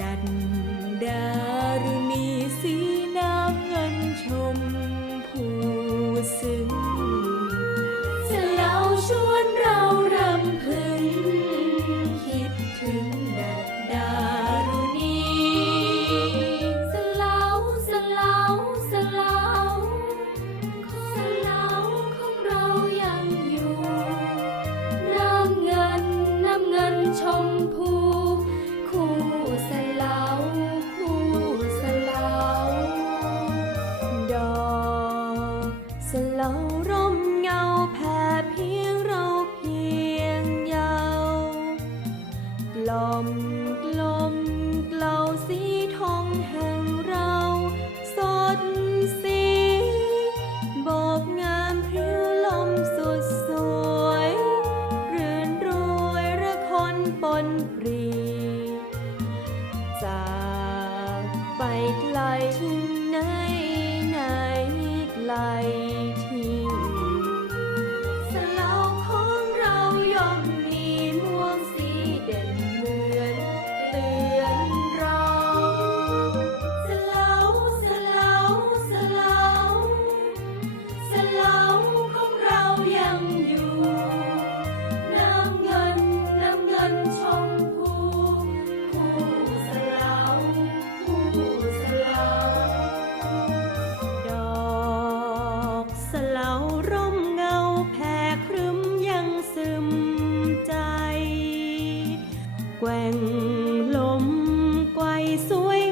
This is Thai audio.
ดัดดารุณีสีน้ำเงินชมพูซึ้งเราชวนเรารำพึง คิดถึงดัดดารุณีสเลาวสาวสาของเลาของเรายังอยู่ น้ำเงินน้ำเงินชมพู ล่อมกลมเกลาสีทองแห่งเราสดสีโบกงามพริ้วลมสุดสวยรื่นรวยระคนปนปรีจากไปไกลถึงไหนไหนไกล ร่มเงาแผ่ครึมยังซึมใจ แกว่งลมไกวสวย